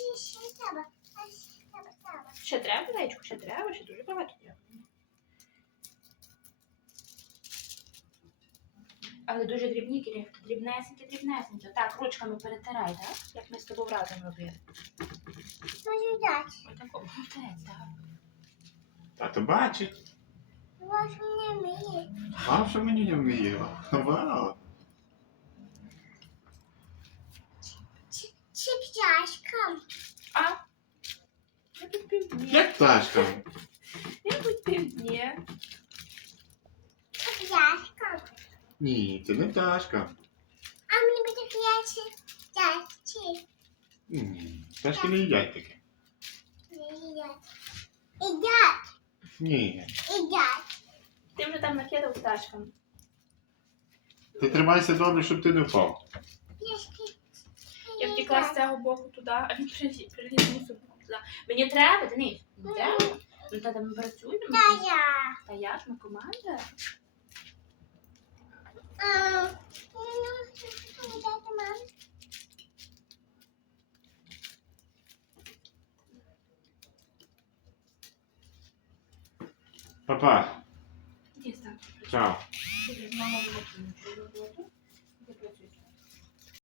Не, не треба. Не, не треба, не треба. Ще треба, речку? Ще треба, ще дуже багато. треба. Але дуже дрібні кірешки, дрібнесень Так, ручками перетирай, так? Як ми з тобою разом робимо? Дуже дядь, так, то бачить. мені А що мені не вміє? que te acha? Ah. Eu não entendi. O que é que tu acha? Eu não entendi. O que te acha? Ih, você não te acha? A minha que te acha? Já te. Hum, acho que nem já te. Nem já. E já. Nem já. E já. Tem que estar na queda ou que te acha? Ты тримайся дома, чтобы ты не упал. І з цього боку туди, а він приліз приліз мусор туди. Мені треба, Денис. Ну тата ми працюємо. Та я. Та я ж ми команда. Папа. Чао. Мама